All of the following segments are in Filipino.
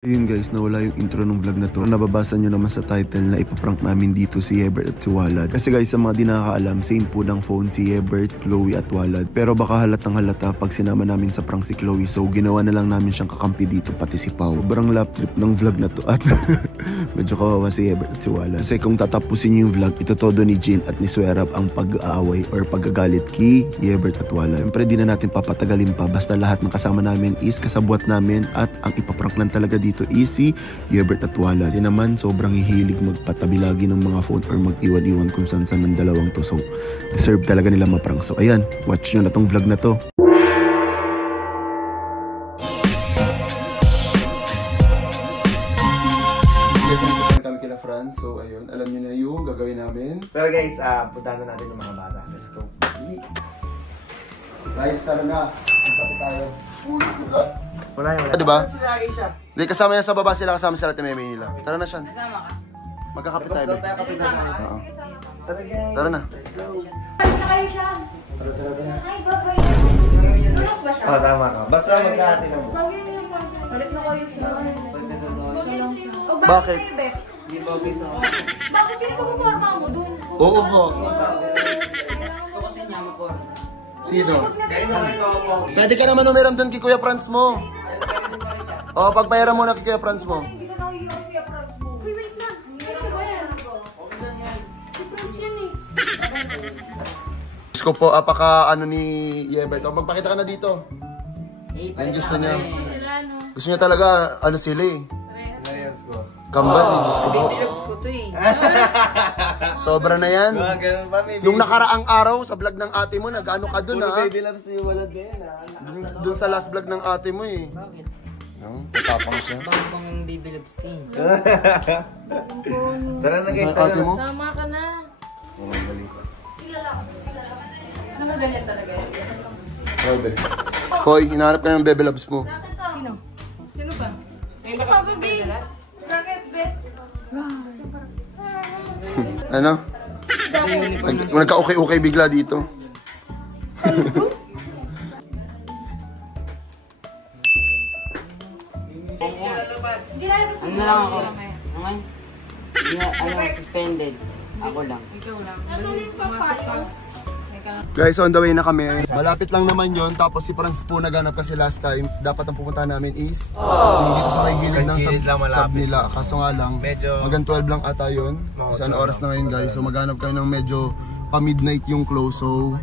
Ayun guys, nawala yung intro ng vlog na to. Nababasa nyo naman sa title na ipaprank namin dito si Yebert at si Walad. Kasi guys, sa mga di nakakaalam, same po ng phone si Yebert, Chloe at Walad. Pero baka halatang halata pag sinama namin sa prank si Chloe. So ginawa na lang namin siyang kakampi dito, pati si Pau. Sobrang lap trip ng vlog na to at medyo kawawa si Yebert at si Walad. Kasi kung tatapusin nyo yung vlog, ito todo ni Jin at ni Swerap ang pag-aaway or pagagalit kay Yebert at Walad. Siyempre di na natin papatagalin pa, basta lahat ng kasama namin is kasabwat namin at ang ipaprank lang talaga dito easy, Yebert at Walad. Yan naman, sobrang hihilig magpatabi lagi ng mga phone or mag-iwan-iwan kung saan ng dalawang to. So, deserve talaga nila maprank. So, ayan, watch nyo na tong vlog na to. Kami kila Franz. So, ayun, alam nyo na yung gagawin namin. Pero guys, puntahan na natin yung mga bata. Let's go. Guys, tara na. Magkape tayo. Wala yung wala. Diba? Sinagi siya. Hindi, kasama yan sa baba sila, kasama sila Ate Meme nila. Tara na siya. Kasama ka? Magkakape tayo. Kape tayo. Oo. Tara guys. Tara na. Let's go. Ano na kayo siya? Tara. Ay, babay. Lunas ba siya? Tama ka. Basta magkahati na mo. Balik na kayo siya. Bakit? Bakit sino pag-uporma mo dun? Oo po. Gusto ko sa niya mo. Sino? Pwede ka naman umiram doon kay Kuya Franz mo. Oo, pagpayaran mo na kay Kuya Franz mo. Hindi na kayo yung Kuya Franz mo. Uy, wait lang. Ano ba yan? Si Franz yan eh. Gusto ko po, apaka ano ni Yebert. O, magpakita ka na dito. Yung gusto niya. Gusto niya talaga, ano sila eh. Layas ko. Kambal ni Diyos ko po. Bilabs ko to eh. Sobra na yan. Mga ganun pa, baby. Nung nakaraang araw sa vlog ng ate mo, nag-ano ka dun Puro ha? baby loves yung wala din Dun sa last vlog ng ate mo eh. Bakit? No? Matapang siya. Bakit bang yung bilabs ka eh? Tara na guys, Ang ate tara. mo? Tama ka na. Ano ganyan talaga yan? Bebe. Hoy, hinahanap ka ng Bebe Loves mo. Sino? Sino ba? Sino ba, baby? Bakit, Bet? Ano? Nagka-okay-okay bigla dito. Hindi lalabas Ano na lang ako? Okay? Ano, suspended. Ako lang. Guys, on the way na kami. Malapit lang naman yon. Tapos si Franz po naganap kasi last time. Dapat ang pupuntahan namin is yung dito sa may gilid ng sub nila. Kaso nga lang, Medyo- hanggang 12 lang ata yun. Kasi ano oras na ngayon guys. So maghanap kayo ng medyo pa-midnight yung close. So,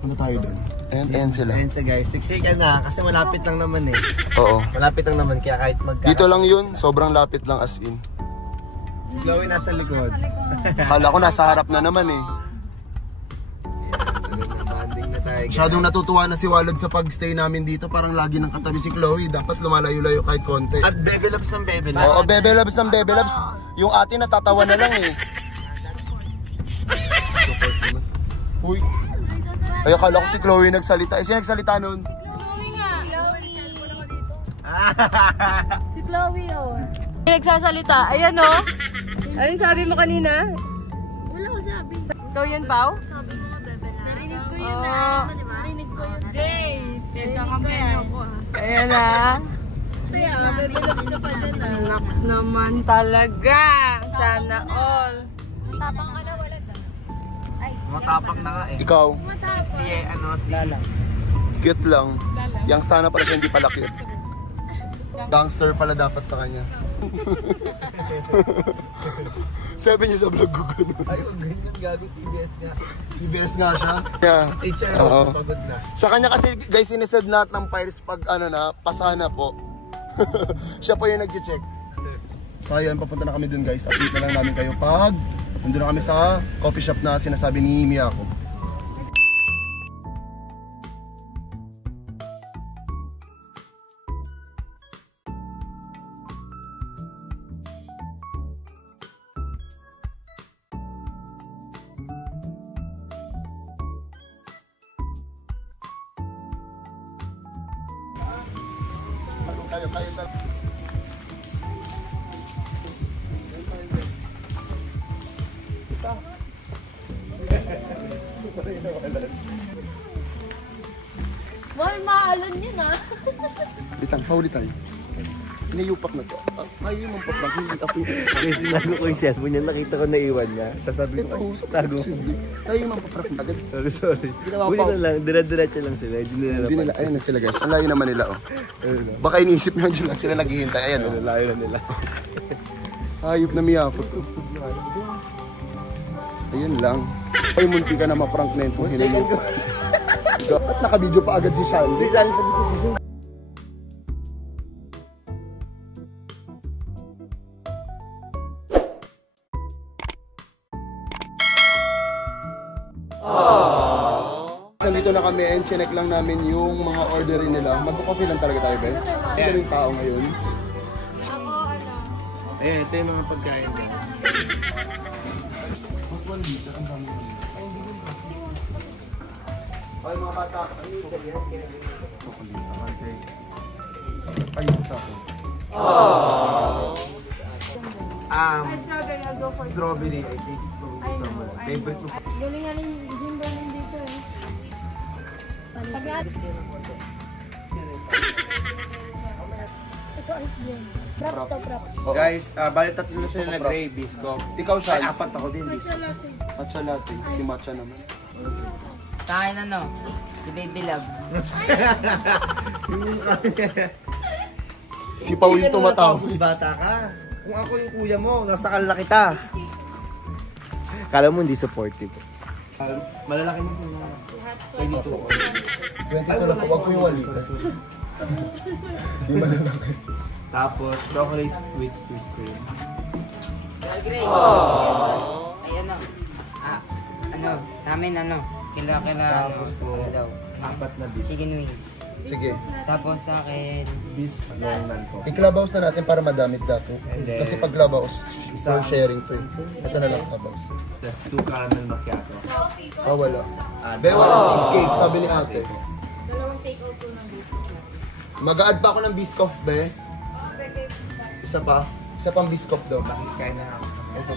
punta tayo doon. Ayan sila. Ayun siya guys, siksikan na kasi malapit lang naman eh. Oo. Malapit lang naman kaya kahit Dito lang yun. Sobrang lapit lang as in. Si Chloe nasa likod. Kala ko nasa harap na naman eh. Banding na tayo guys. Masyadong natutuwa na si Walad sa pag-stay namin dito. Parang lagi nang katabi si Chloe. Dapat lumalayo-layo kahit konti. At baby loves ng baby loves. Oo, Bebe Loves ng Bebe Loves. Yung ate natatawa na lang eh. Uy. Ay, akala ko si Chloe nagsalita. Eh, sino nagsalita nun? Chloe nga. Si Chloe, oh. Nagsasalita. Ayan o. Anong sabi mo kanina? Wala ko sabi. Ikaw yun, Pao? Sabi mo, Bebe. Narinig ko yun na. Narinig ko yun. Gay. Nagkakampihan niyo ako, ah. Ayan na. Kaya, Bebe Loves ka pa dyan, ah. Naks naman talaga. Sana all. Tapang ka na, wala ka. Ay, Matapak na nga eh. Ikaw, Si ano si cute lang. Yung stana pala siya, hindi pala cute. Gangster pala dapat sa kanya. Sabi niya sa vlog ko gano'n. Ay, ganyan gago TBS nga. TBS nga siya. Yeah. Teacher Oo. Rose, pagod na. Sa kanya kasi guys, sinesend lahat ng files pag ano na, pasana po. Siya po yung nag-check. So ayan, papunta na kami dun guys. Update na lang namin kayo pag nandun na kami sa coffee shop na sinasabi ni Miyako. Kayo Wal, maalan yun, ah. Bitang, pauli tayo. Inayupak na to. Ayaw mong paprank, hindi ako yung Guys, tinago ko yung cellphone niya. Nakita ko na iwan niya. Sasabi ko, ay, tago mo. Ayaw mong paprank agad. Sorry. Buti na lang, dira-diretso lang sila. Hindi nila Ayun na sila guys. Ang layo naman nila oh. Baka iniisip nyo dyan lang sila naghihintay. Ayan oh. layo na nila. Hayop na miyapot. Ayun lang. Ay, munti ka na maprank na yun kung hinayupak. At naka-video pa agad si Shan. Si Sally sabi ko, Nandito na kami and chinek lang namin yung mga orderin nila. Magko-coffee lang talaga tayo, Ben. Ito yung tao ngayon. ayan, ito yung mga pagkain din. Ay, mga bata. Ay, ito ako. Strawberry, I'll go for it. Strawberry, I think. I know. Favorite mo. Galing nga yung Jim Berlin dito eh. Ito ice blend. Prop to prop. Guys, bali tatlo na sila nag-gray, bisco. Ikaw, Ay, Shan. apat ako din, bisco. Matcha latte. Si Matcha naman. Sa akin ano, si Baby Love. Si Pau yung tumataw. Bata ka. Kung ako yung kuya mo, nasa kalala kita. Kala mo hindi supportive. Malalaki mo po na. 22. 20 na lang. Huwag ko yung wali. Di malalaki. Tapos, chocolate with whipped cream. Ay ano, ano, sa amin ano, kila Tapos po, ano daw, apat na bisco. chicken wings. Sige. Tapos sa akin, Bisco long nan po. I-clubhouse na natin para madamit dato. And then- Kasi pag clubhouse, Isa- for sharing to eh. Ito na lang clubhouse. Plus 2 caramel macchiato. Wala. Be, walang cheesecake, sabi ni ate. Dalawang take-out po ng biscuit. Mag-a-add pa ako ng biscoff, be. Isa pa. Isa pang biscoff daw. Kaya na ako. Ito.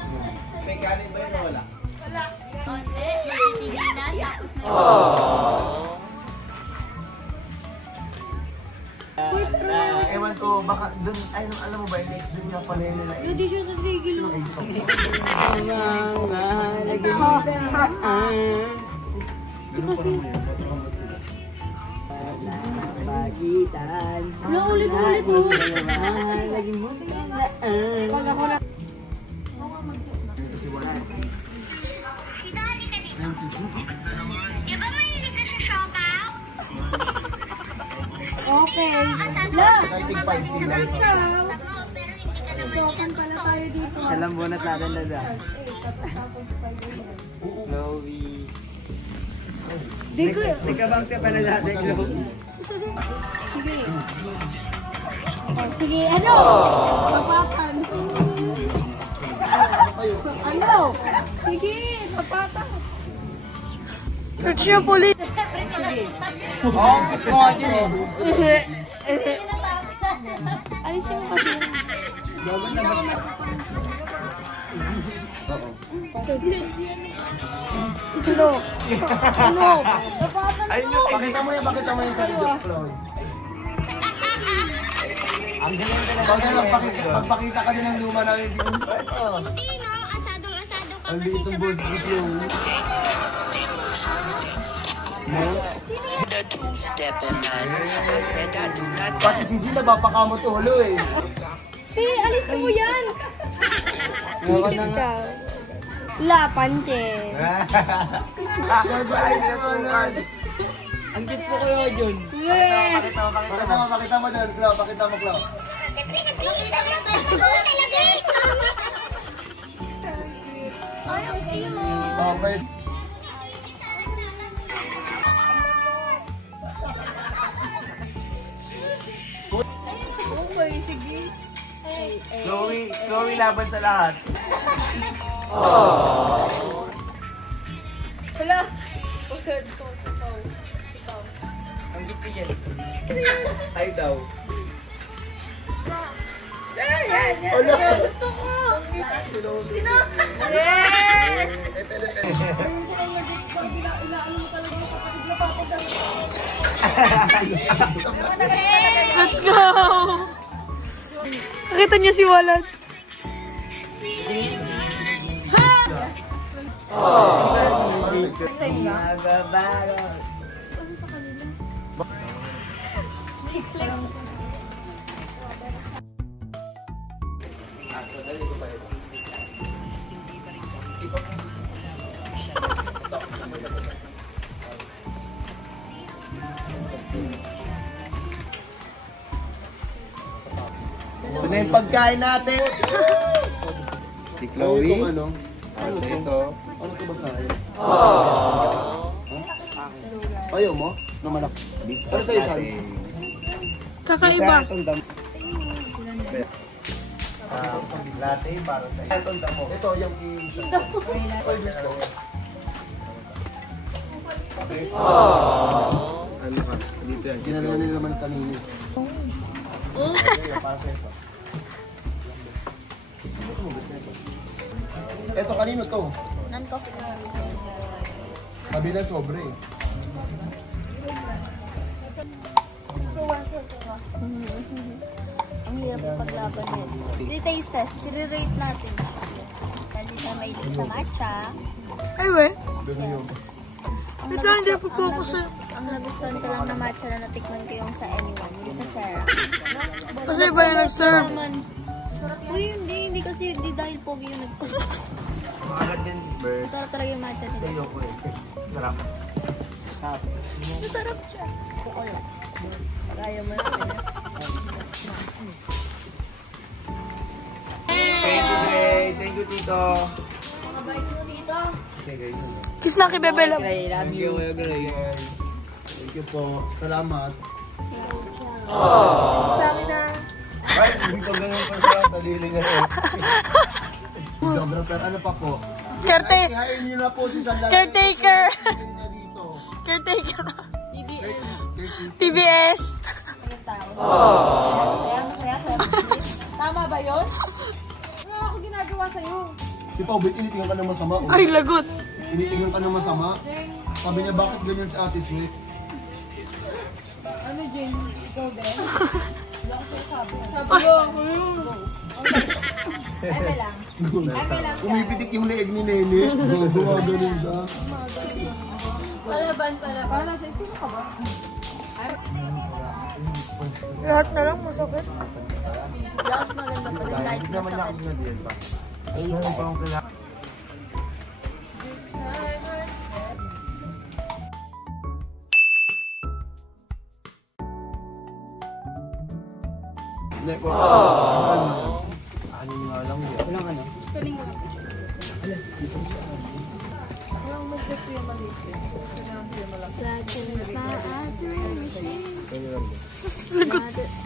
May kanin ba yun o wala? Konti, titigilan, tapos na Ewan ko, baka dun, ay, alam mo ba, next dun nga pala yun nila. Hindi siya sa tigil. Magitan. Ulit-ulit mo. Lagi mo tinaan. Wala ko na. Okay. La. Token pala tayo dito. Sa lambunat natin na da. Chloe. Di ko. Nagkabang siya pala natin, Chloe. Sige, ano? Tapatan. Ano? Sige, tapatan. Search niyo police. Oo, ang kit mo nga dyan eh. Alisin mo kasi. Ano? Ano? Tapatan mo. Pakita mo yan sa video, Chloe. Ang galing. Magpakita ka din ng luma namin dito. Ito. Hindi no, asadong-asado ka Ang kasi liit sa ng boss birthday yung Pati si Zila, bapakamot ulo eh. Alisin mo yan. Isip ka. La, panche. Ang kit ko kuya dyan. Pakita mo doon, Clau. Pakita mo, Clau. Ay, ang cute. Okay. Okay, sige. Chloe laban sa lahat. Hala. Ang kit ko dyan. Ay daw. Yan. Gusto ko. Sino? Yes! Let's go! Nakita niya si Walad. Ito na yung pagkain natin. Si Chloe. Ano? Ano ito? Ano ito ba sa'yo? Ayaw mo? Naman ako. Ano sa'yo sa'yo? Kakaiba. Latte para sa'yo. Itong damo. Ito yung ano ka? Dito yan. Ginagawa nila naman kanina. Para sa'yo ito. Ito kanino to? Non-coffee na. Sabi na sobre. Ang hirap ng paglaban yan. Di-taste test. Siri-rate natin. Dahil sa may sa matcha. Ay, we. Ang Ito, hindi po focus nagustuhan- ang nagustuhan ko lang na matcha na natikman ko yung sa anyone. Yung sa Sarah. Kasi iba yung nag-serve. Uy, hindi kasi hindi dahil pogi yung nag-serve. Makat din, Bert. Masarap talaga yung matcha nila. Sa'yo ko eh. Sarap. Masarap siya. Kaya mo natin. Thank you, Dre. Thank you, Tito. Okay, guys. Kiss na kay Bebe Love. Thank you, Kuya Gray. Thank you po. Salamat. Sabi na. Ay, hindi ko ganun pa siya. Tadili nga rin. Sobrang pero ano pa po? Caretaker. Ihayin niyo na po si Sandal. Caretaker. Dito. Caretaker. TBS. Tama ba yun? Wala ako ginagawa sa'yo. Si Pao, ba't tinitingnan ka ng masama? Oh. Ay, lagot. Tinitingnan ka ng masama? Sabi niya, bakit ganyan si Ate Sweet? Ano, Jen? Ikaw din? Eme lang. Eme lang. Pumipitik yung leeg ni Nene. Gawa ganun siya. Palaban pala. Para sa sino ka ba? Lahat na lang masakit. Lahat maganda pa rin kahit masakit. sinadiyan pa. Neko. Ano nga lang yan? Walang ano? Kaling lang. Walang mag-trip yung maliit.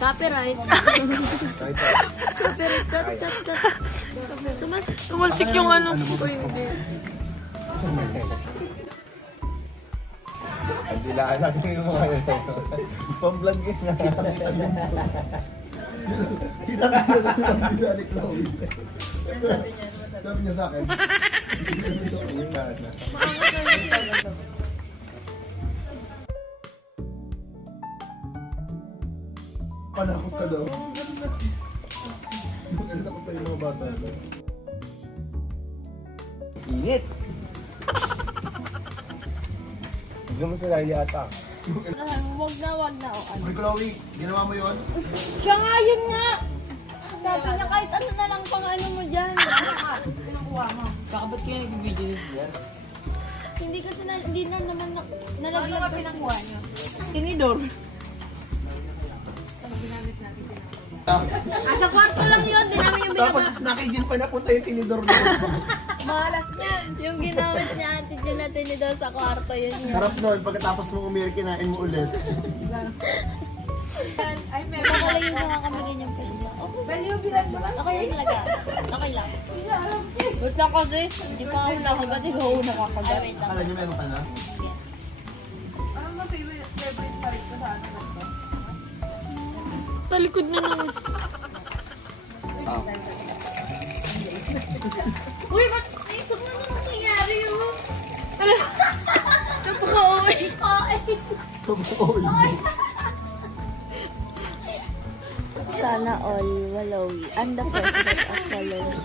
Copyright. Copyright. Cut. Tumalsik yung ano. Uy, hindi. Dilaan natin yung mga yun sa'yo. Pang-vlog yun nga. Kita ka na ni Chloe. Sabi niya sa akin. Yung lahat na. Panakot ka daw. Panakot tayo mga bata. Init! Gusto mo sa Riley ata. Wag na. O, ano. Uy, Chloe, ginawa mo yun? Siya nga, yun nga. Sabi niya kahit ano na lang pang ano mo dyan. Baka ba't kayo nag-video yan? Hindi kasi hindi na naman nalaglag ko pinangkuha niyo. Tinidor. Sa kwarto lang yun, di namin yung Tapos nakijin pa napunta yung tinidor na. Malas niya. Yung ginamit niya ate dyan na tinidor sa kwarto yun. Sarap nun, pagkatapos mong umiri, kinain mo ulit. Ay, may makalayin mo nga kami ganyan pa siya. Baliw bilang ba? Okay lang talaga. Okay lang. Wait lang kasi, hindi pa ako nakagat. Ikaw ako nakakagat. Akala niyo meron ka na? Talikod na naman. Uy, ba't isip mo nung nangyari yun? Napaka-uwi. Oy. Saan? Sana all Walawi. I'm the president of Walawi.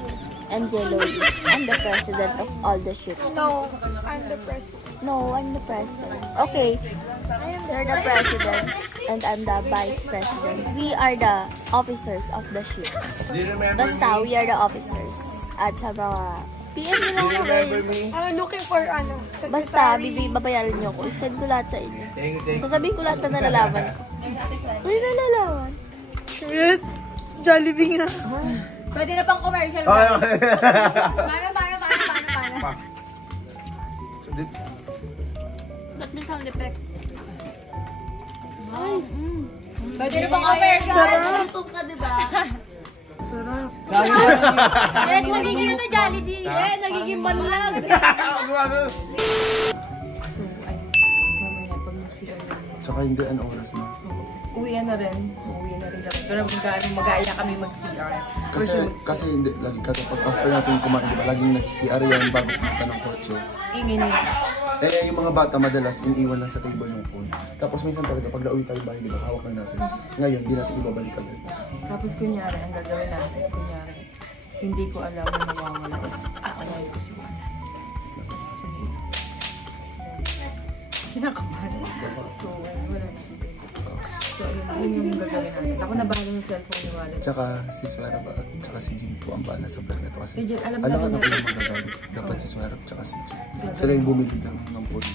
And Yellowy. I'm the president of all the ships. No, I'm the president. No, I'm the president. Okay. You're the president. And I'm the vice president. We are the officers of the ship. Do you remember Basta, me? we are the officers. At sa mga... PM nyo Do lang you ako remember guys. me? Looking for Basta, babayaran nyo ako. Send ko lahat sa inyo. Thank you. Sasabihin ko lahat na nalalaman ko. Uy, nalalaman. Shit! Jollibee na. Pwede na pang commercial Oh, ba? okay. Paano? Ba't may sound effect? Ay, Pwede na pang commercial. YouTube ka, diba? Sarap. Nagiging ito Jollibee. Nagiging manulag. Mamaya pag mag-CR na. Tsaka hindi, ano oras na? Uwian na rin. Uwi na rin kami. Pero mag-aaya kami mag-CR. Kasi hindi, lagi kasi pag after natin kumain, di ba, laging nagsi-CR yan bago pumunta ng kotse. Ingin nila. Eh, yung mga bata madalas, iniiwan lang sa table yung phone. Tapos minsan talaga, pag nauwi tayo bahay, di ba, hawak na natin. Ngayon, di natin ibabalik agad. Tapos kunyari, ang gagawin natin, kunyari, hindi ko alam na nawawala. Tapos aalayin ko si Juan. Kasi, kinakabahan. So, wala na dito. So, yun yung gagawin natin. Ako na bahala ng cellphone ni Wallet. Tsaka si Swera ba, tsaka si Jin po ang bahala sa vlog na to. Kasi Si Jin, alam na alam rin ko natin. yung magagalit. Dapat si Swera tsaka si Jin. Sila yung bumili ng phone.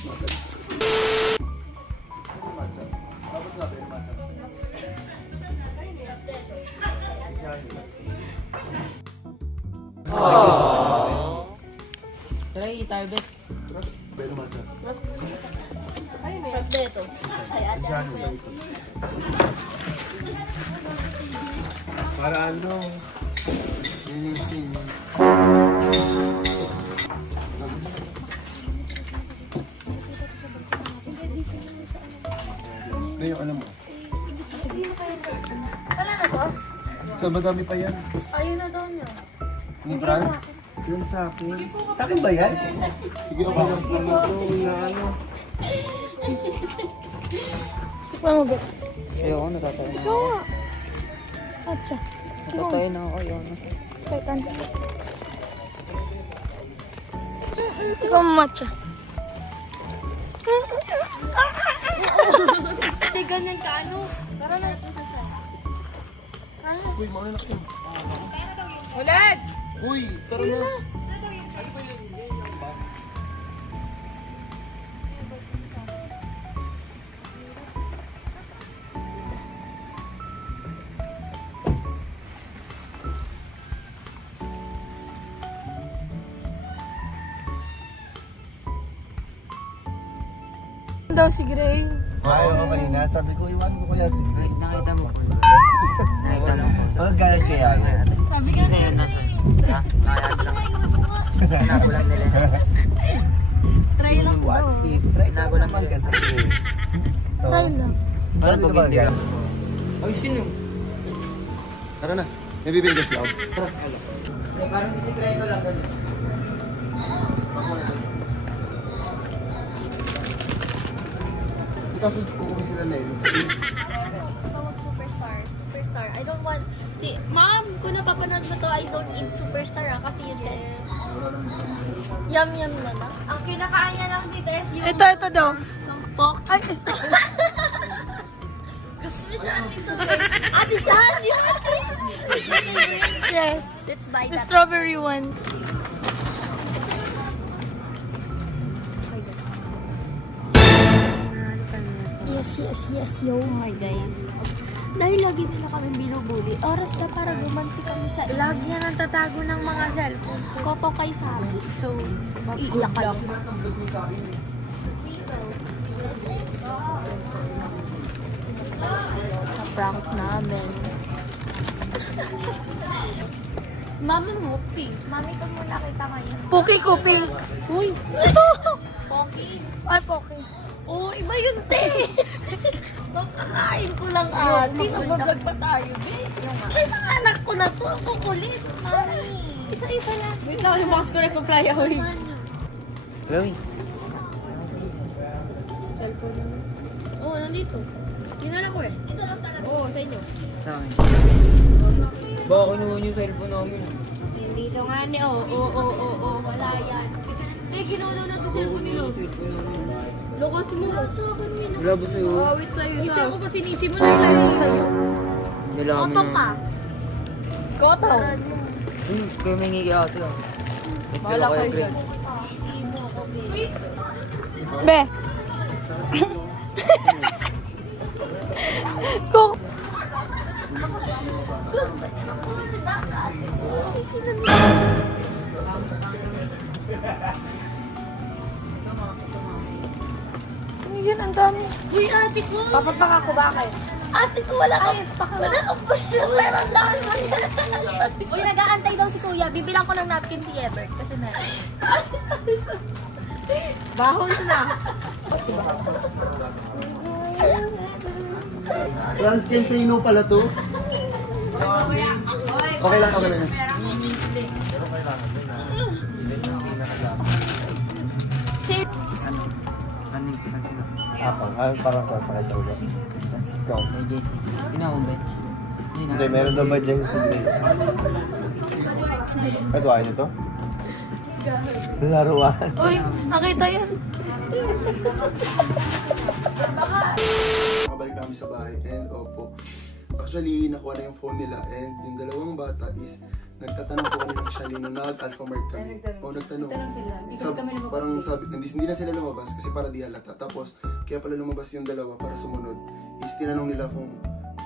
Try, tarbet. Ito. Ay, ate, ako yan. Para ano? Linisin. Na yung ano mo? Wala na ba? So, madami pa yan. Ayun na daw niya. Ni Franz? Yun sa akin. Sa akin ba yan? Sige, okay lang naman na ano. Ayoko, natatayo na ako. Atcha. Natatayo na ako, ayoko. Ikaw matcha. Hindi ganyan ka, ano? Para na. Uy, mga anak yun. Ulan! Uy, tara na. Daw si Gray. Ay, ako kanina. Sabi ko, iwan ko kaya si Ay, nakita mo po. Nakita mo po. Ano galing kaya? Sabi ka Kasi yun nasa. Ha? Nakayat lang. Tinago lang nila. try lang What daw. if? Try ko Tinago lang naman nila. kasi. Try lang. Ano pag hindi ka? Ay, sino? Tara na. May bibili ka sila. Tara. Parang titry ko lang ganun. Kaso kung kami sila na yun. Superstar. I don't want... Ma'am, kung napapanood mo to, I don't eat superstar kasi you said... Yum na na. Ang kinakain niya lang dito is yung... Ito daw. Sumpok. Ay, isa. Gusto niya siya dito. Ate Shan, di ba? Yes. Let's buy The that. strawberry one. Yes, yo. Oh my guys. Dahil lagi nila kami binubuli. Oras na para gumanti kami sa Lagi yan ang tatago ng mga cellphone. koto kay sabi. So, iiyak kayo. Sa prank namin. Mami mo, pink. Mami, ito muna kita ngayon. Poki ko, pink. Uy! Ito! Poki. Ay, poki. Oh, iba yun, te! Makakain ko lang, ate. Nagbablog pa tayo, be. Ay, mga anak ko na to. Ang kukulit. Mami. Isa-isa lang. Wait lang, yung box ko nagpa-fly away. Chloe. Oo, nandito. Yun na lang ko eh. Ito lang talaga. Oo, sa inyo. Sa akin. Baka kinuha niyo yung cellphone namin. Dito nga ni, wala yan. Hindi, kinuha na ito cellphone nilo. Lukas mo. Sa akin, Mino. Wala ba sa'yo? Awit sa'yo. Hindi ako pa sinisimulan tayo sa'yo. Nalaman Koto pa. Koto. Kaya may ngigi ate ah. Bahala kayo dyan. Simo ako, Be. Kung... Yan, ang dami. Uy, ate ko! Papapaka ko bakit? Ate ko, wala kang push na pero ang dami mo yan. Uy, nag-aantay daw si Kuya. Bibilang ko ng napkin si Ebert kasi meron. Bahol na. Transkin sa ino pala to. Okay lang, okay lang. Parang sasakay sa ulo. Ikaw. May JC. Tinawag ba? Hindi, meron daw ba dyan sa ulo? Ito, ayaw nito? Laruan. Uy, nakita yan. Nakabalik namin sa bahay and opo. Actually, nakuha na yung phone nila and yung dalawang bata is nagtatanong po kanina siya nung nag-Alphamart kami. O nagtanong. Nagtanong sila. Hindi kasi kami lumabas. Parang sabi, hindi na sila lumabas kasi para di halata. Tapos, kaya pala lumabas yung dalawa para sumunod. Is tinanong nila kung,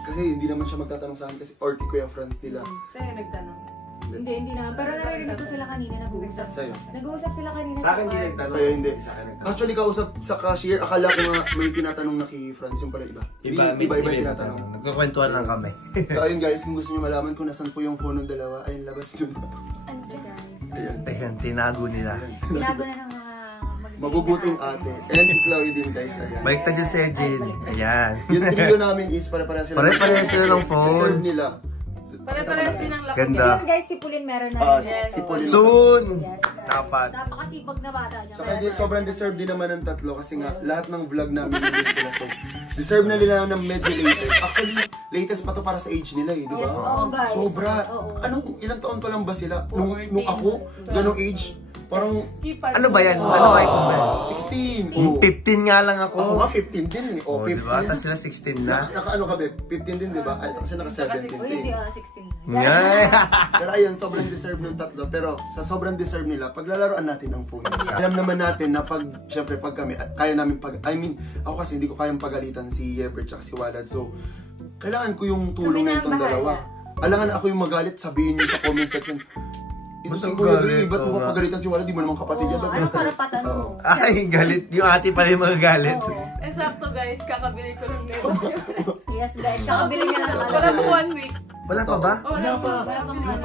kasi hindi naman siya magtatanong sa akin kasi or kay Kuya Franz nila. Sa'yo nagtanong? Hindi na. Pero naririnig ko sila kanina, nag-uusap. Sa'yo? Nag-uusap sila kanina. Sa akin, hindi nagtanong. Sa'yo hindi. Sa akin nagtanong. Actually, kausap sa cashier, akala ko nga may tinatanong na kay Franz yung pala iba. Iba tinatanong. Nagkukwentuhan lang kami. So ayun guys, kung gusto niyo malaman kung nasan po yung phone ng dalawa, ayun labas yun. Ayan. Ayan, tinago nila. Tinago na ng mga Mabubuting ate. And si Chloe din guys, ayan. Balik ta dyan si Ejin. Ayan. Yung trio namin is pare-pareha sila. Pare-pareha sila ng phone. Deserve nila. Pare-parehas din ang laki. Ganda. Yun guys, si Pulin meron na. Si Pauline. Soon! Yes. Dapat. Napakasipag na bata niya. Saka sobrang deserve din naman ng tatlo kasi nga lahat ng vlog namin nandun sila. So, deserve na nila ng medyo latest. Actually, latest pa to para sa age nila eh, di ba? Yes, oo guys. Sobra. Ilang taon pa lang ba sila? Nung ako, ganong age, parang Ano ba yan? Ano iPhone ba yan? 16. Oh. 15 nga lang ako. Ako nga 15 din eh. Oh, 15. diba? Tapos sila 16 na. Naka-ano ka be? 15 din, di ba? Ay, kasi naka-17 Uy, hindi din. 16. Yeah. Pero ayun, sobrang deserve ng tatlo. Pero sa sobrang deserve nila, paglalaroan natin ng phone. Alam naman natin na pag, syempre pag kami, kaya namin ako kasi hindi ko kayang pagalitan si Ebert at si Walad. So, kailangan ko yung tulong ng itong dalawa. Alangan ako yung magalit, sabihin nyo sa comment section. Ito si Kuya Bri, ba't mo pagalitan si Walad? Di mo naman kapatid yan. Anong karapatan mo? Ay, galit. Yung ate pala yung mga galit. Eksakto guys, kakabili ko lang nito. Yes guys, kakabili niya na Wala po 1 week. Wala pa ba? Wala pa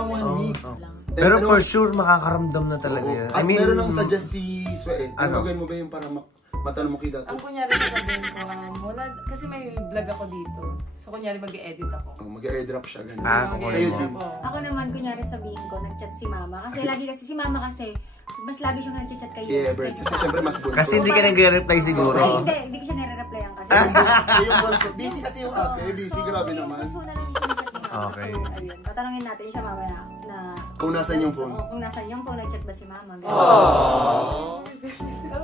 1 week. Pero for sure, makakaramdam na talaga yan. At meron nang suggest si Swe. Ano? Gagawin mo ba yung para matanong mo kay Dato? Ang kunyari sasabihin ko, wala, kasi may vlog ako dito. So kunyari mag-edit ako. Mag-airdrop siya, ganun. Kukunin Sa'yo, mo. Jim. Ako naman, kunyari sabihin ko, nag-chat si Mama. Kasi lagi kasi si Mama kasi, mas lagi siyang nag-chat kayo. Kay Ebert. Kasi syempre mas bunso. Kasi hindi ka nag-reply siguro. Hindi ko siya nire-replyan kasi. Yung bunso. Busy kasi yung ate. Busy, grabe naman. So, na lang yung chat ni Mama. Okay. So, ayun. Tatanungin natin siya mamaya na Kung nasan yung phone. Oo, kung nasan yung phone, nag-chat ba si Mama. Sabi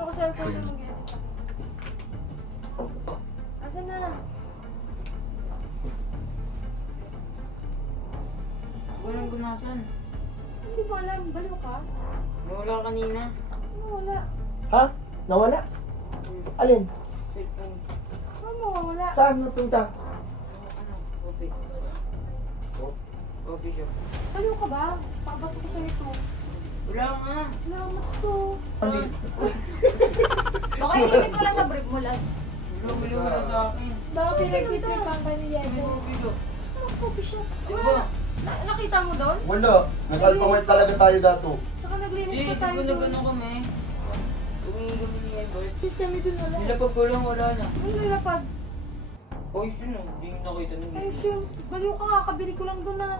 ko cellphone yung mag-edit ako. Asan na? Walang gumasan. Hindi ko alam, baliw ka? Nawala kanina. Wala. Ha? Nawala? Alin? Cellphone. Ano wala? Saan napunta? Coffee. Coffee shop. Baliw ka ba? Pakabato ko sa'yo ito. Wala nga. Wala, mas to. Baka inipit ko lang sa brief mo lang. Bili mo na sa akin. Baka pinag-tripan ka ni Diego. Coffee shop. Ano coffee shop? Diba? Nakita mo doon? Wala. Nag-alphamart talaga tayo Dato. Saka naglinis Di, pa di tayo ba doon. nag-ano kami? Umingi kami ni Ebert. Please kami doon wala. Nilapag ko lang, wala na. Ano nilapag? Oy, sino? Hindi ko nakita nung Ay, video. Sim, baliw ka nga. Kabili ko lang doon na.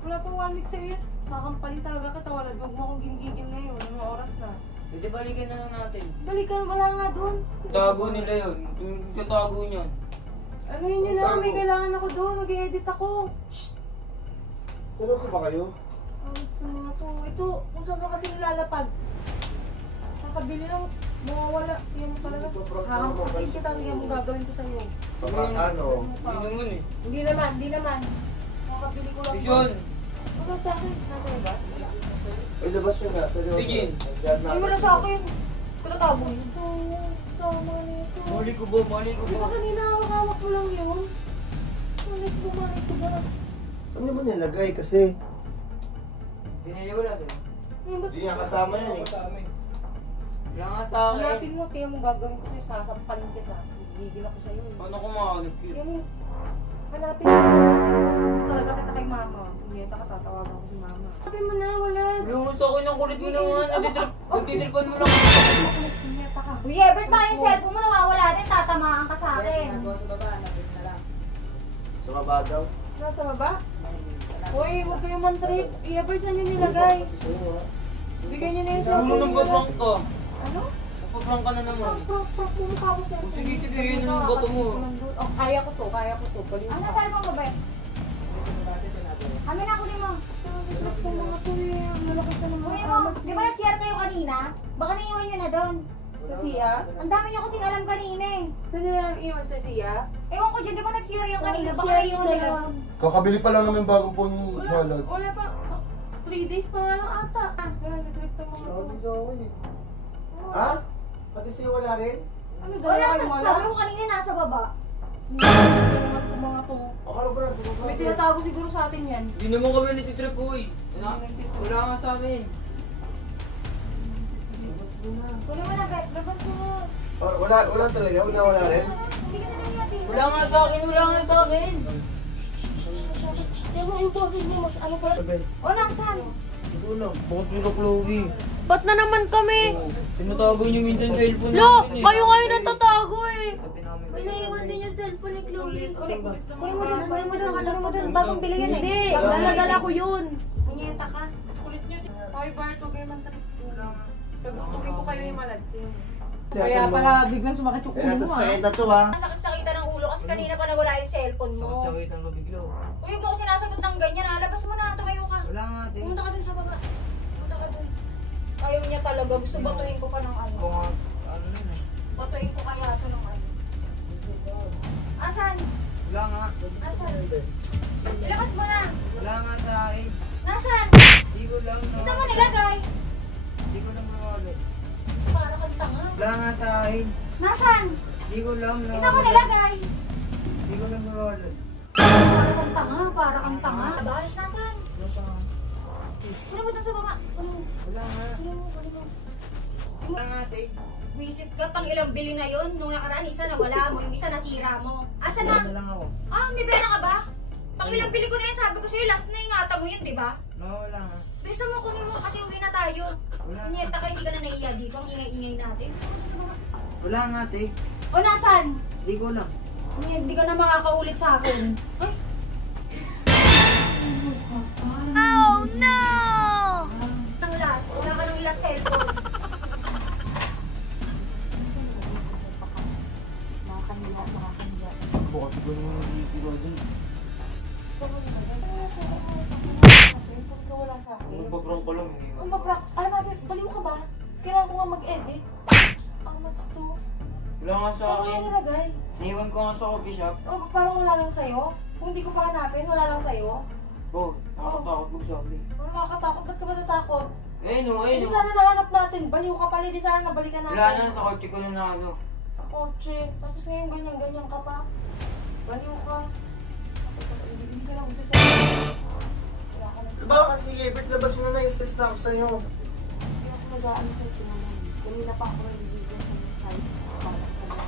Wala pang 1 week sa'yo. Kakampalin talaga kita. Wala. Huwag mo akong ginigigil ngayon. Anong oras na? Pwede balikan na lang natin. Balikan, wala nga doon. Tago nila yun. Yung katago niyan. Ano yun na? May kailangan ako doon. Mag-edit ako. Shh! Seryoso ba kayo? Gusto mga to. Ito, kung saan kasi nilalapag. Nakabili lang, mawawala. Yan mo talaga. Hahangkasin kita. Yan mo gagawin ko sa'yo. Pagprank ano? Hindi naman eh. Hindi naman. Nakabili ko lang. Vision! Wala sa akin. Nasa iyo ba? Ay, labas yun nga. Seryoso. Tingin. Hindi wala sa akin. Pinatabo yun. Ito, tama nito. Mali ko ba? Di ba kanina hawak-hawak mo lang yun? Mali ko ba? Saan nyo ba nilagay? Kasi Tinili ko lang eh. hindi nga kasama yan eh. Wala nga sa akin. Hanapin mo, kaya mo gagawin ko sa'yo, sasampalin kita. Gigil ako sa'yo eh. Paano ko makahanap yun? Kaya mo, hanapin mo. Hindi talaga kita kay mama. Hindi, tatawagan ko si mama. Hanapin mo na, wala. Wala mo sa akin ang kulit mo naman. Nagtitripan mo lang. Punyeta ka. Uy, Ebert, baka yung cellphone mo nawawala din, tatamaan ka sa akin. Sa baba daw. Nasa baba? Uy, huwag kayong man-trip. Ebert, saan yun nilagay? Bigyan nyo na yung Siguro cellphone nang mo. paprank ka. Ano? Paprank ka na naman. Prank mo mukha ko cellphone. Sige, yun ang bato mo. Oh, kaya ko to. Baliw Ano ka. cellphone mo ba? Kami na kunin mo. Trip ko mga to eh. Ang lalakas na ng mga Kunin mo. Di ba nag-share kayo kanina? Baka naiwan nyo na doon. Sa siya? Ang dami nyo kasing alam kanina eh. Saan nyo lang iwan sa siya? Ewan ko dyan, di ba nag-share yung kanina? Baka Nag-share naiwan na yun. yun. Kakabili pa lang namin bagong phone ni Walad. Wala pa. 3 days pa nga lang ata. Wala, nag-trip to mga to. Ha? Pati siya wala rin? Ano Wala, dala kayo wala? sabi ko kanina nasa baba. Hindi naman itong mga to. Akala ko na sa baba. May tinatago siguro sa atin yan. Hindi naman kami nagtitrip ko eh. Wala nga sa amin. Kunin mo na, Bet. Labas mo. Wala talaga? Wala rin? Hindi ka na nangyayari. Wala nga sa akin. Kaya mo yung boses mo, mas ano pa? Sabi. O, nasaan? Hindi ko lang. Bukod sila Chloe. Ba't na naman kami? Tinatago niyo minsan cellphone Lo, namin eh. kayo ngayon natatago eh. May naiwan din yung cellphone ni Chloe. Kunin mo doon. Bagong bili yan eh. Hindi, lalagala ko yun. Punyeta ka. Kulit nyo. Hoy Bart, huwag kayo man trip. Pagtugin ko kayo ni Malad. Kaya pala biglang sumakit yung ulo mo Tapos ah. kaya na to ha. Sakit-sakita ng ulo kasi kanina pa nawala yung cellphone mo. Sakit-sakitan ka biglo. Uy, huwag mo ko sinasagot ng ganyan ha. Labas mo na, tumayo ka. Wala nga. Pumunta ka dun sa baba. Pumunta ka dun. Ayaw niya talaga. Gusto batuin ko pa ng ano. Ano yun eh. Batuin ko kaya ito ng ano. Asan? Wala nga. Asan? Ilabas mo na. Wala nga sa akin. Nasaan? Hindi ko lang Isa mo nilagay. Hindi ko lang mawala. Para kang tanga. Wala nga sa akin. Nasaan? Hindi ko lang Isa mo nilagay. Hindi ko lang mawala. Para kang tanga. Para kang tanga. Bahalas nasaan? Kunin mo dun sa baba. Kunin mo. Wala nga. Kunin mo. Wala nga, te. Wisit ka, pang ilang bili na yon. Nung nakaraan, isa nawala mo, yung isa nasira mo. Asa Wala na? na lang ako. Ah, may pera ka ba? Pang ilang bili ko na yan, sabi ko sa'yo, last na ingatan mo yun, di ba? Wala nga. Bisa mo, kunin mo kasi uwi na tayo. Inyeta ka, hindi ka na naiya dito, ang ingay-ingay natin. Wala nga, te. O, nasan? Hindi ko lang. Hindi ka na makakaulit sa akin. Ay! Oh, no! Ang last, wala ka ng last cellphone. Bukas ko naman hindi ko dun. Wala sa akin. Magpaprank ko lang. Ang maprak, alam natin, baliw ka ba? Kailangan ko nga mag-edit. Ang mats to. Wala nga sa Saan ko akin. nga nilagay? Naiwan ko nga sa coffee shop. O, parang wala lang sa'yo? Kung hindi ko pa hanapin, wala lang sa'yo? Bro, nakakatakot magsabi. Ano nakakatakot? Ba't ka ba natakot? Ayun o, Hindi sana nahanap natin. Baliw ka pala, di sana nabalikan natin. Wala na, sa kotse ko na ano. Sa kotse. Tapos ngayon ganyan-ganyan ka pa. Baliw ka. Hindi ka na magsasabi. Wala ka na. Diba kasi Ebert, labas mo na, stress na ako sa'yo. Hindi ako nag-aano sa'yo tinaman. Kanina pa ako naliligo sa mga site. Para sa mga.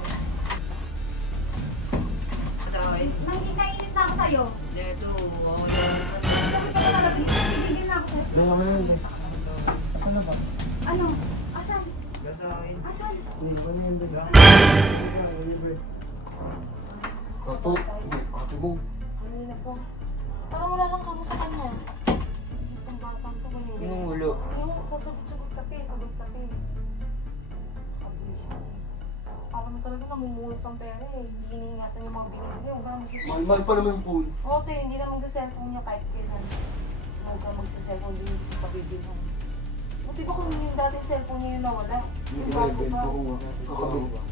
Sa akin. Nainis na ako sa'yo. Dito, ako Sabi ka pala, nagigil na ako sa'yo. Dalawa na yun. Saan na ba? Ano? Asan? Wala sa akin. Asan? Hindi ko na yun. Ebert. Kato. Kato mo. Kanina pa. Parang wala lang kamo sa kanya. Itong batang to, ganyan. Yung ulo. Yung sasagot-sagot kape, sagot kape. Pag-iisip. Parang talaga namumulot ng pera eh. Hindi ingatan yung mga binili niyo. Mahal pa naman yung phone. Oo, te, hindi na mag-cellphone niya kahit kailan. Huwag ka mag-cellphone din yung pabibili mo. Buti ba kung yung dating cellphone niya yung nawala? Yung bago pa.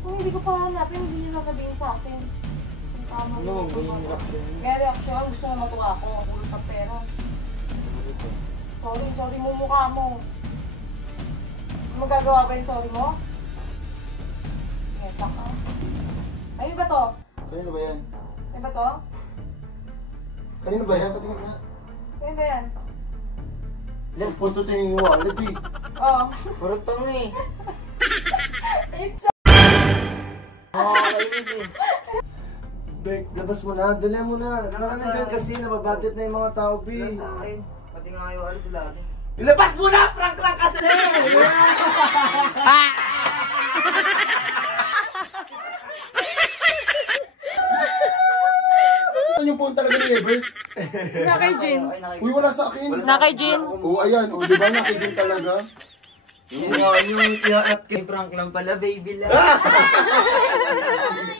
Kung hindi ko pa hanapin, hindi niyo nasabihin sa akin. Isang tama Ano, ganyan reaction. May reaction, gusto mo matuwa ako. Kulot ng pera. Sorry mo mukha mo. Magagawa ba yung sorry mo? Yes, ka. Ayun ba to? Kanino ba yan? Ayun ba to? Kanino ba yan? Patingin nga. Ayun ba yan? Ang punto tingin yung wallet eh. Oo. Puro tanga eh. It's Nakakainis eh. Bek, labas mo na. Dala mo na. Nakaka dyan kasi nababudget na yung mga tao, B. Sa akin, pati nga yung alit lagi. Ilabas mo na! Prank lang kasi! Ito yung phone talaga ni Ever. na kay Jean. Uy, wala sa akin. Na kay Jean. Oo, ayan. O, di ba? Nakikita talaga. Yung iyaat May prank lang pala, baby lang.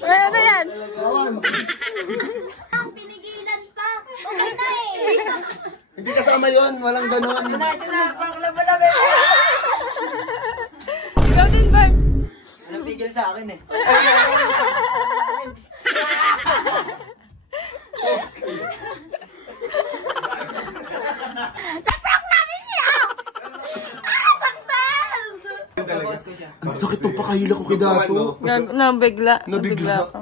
Ay, ano yan? Awan. Pinigilan pa. Okay na eh. Hindi kasama yon, walang ganon. Ito na, prank lang pala, baby. Ikaw din, Barb. Anong pigil sa akin eh. Naprank namin siya! Success! Tapos ko siya. Ang sakit ng pakahila ko kay Dato. Nabigla. Nabigla. ka.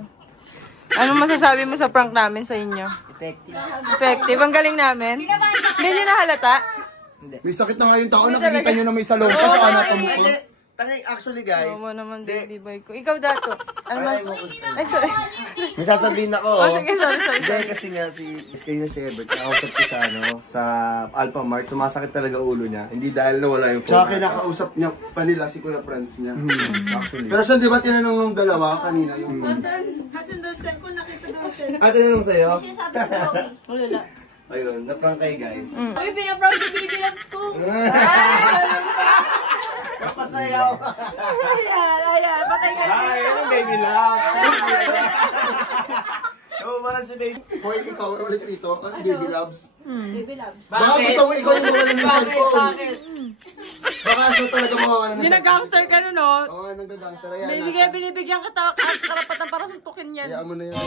Anong masasabi mo sa prank namin sa inyo? Effective. Effective. Ang galing namin. Hindi nyo nahalata? May sakit na nga yung tao, nakikita nyo na may salong sa anatomy ko. Actually guys, Oo naman, baby boy ko. Ikaw, Dato. Ano mas... Ay, sorry. may sasabihin ako. Oh, sige, sorry. Hindi kasi nga kayo na si Ebert, nakausap ko sa Alpha Mart, sumasakit talaga ulo niya. Hindi dahil nawala yung phone. Tsaka kinakausap niya pa nila si Kuya Franz niya. Pero siya, di ba tinanong nung dalawa kanina yung... Kasi daw siya, kung nakita daw siya. Ah, tinanong sa'yo? Sinasabi ko daw eh. Wala. Ayun, na-prank kayo guys. Uy, pinaproud yung baby loves ko. Kapasayaw! Ayan. Patay ka. Ay, yung baby love! Oo, parang si baby. Hoy, ikaw ulit rito, baby loves. Baby loves. Baka gusto mo ikaw yung mawalan ng cellphone. Baka siya talaga mawalan ng Ginagangster ka nun, no? Oo nga, nanggagangster. Ayan, Binibigyan kita karapatan para suntukin yan. hayaan mo na yan.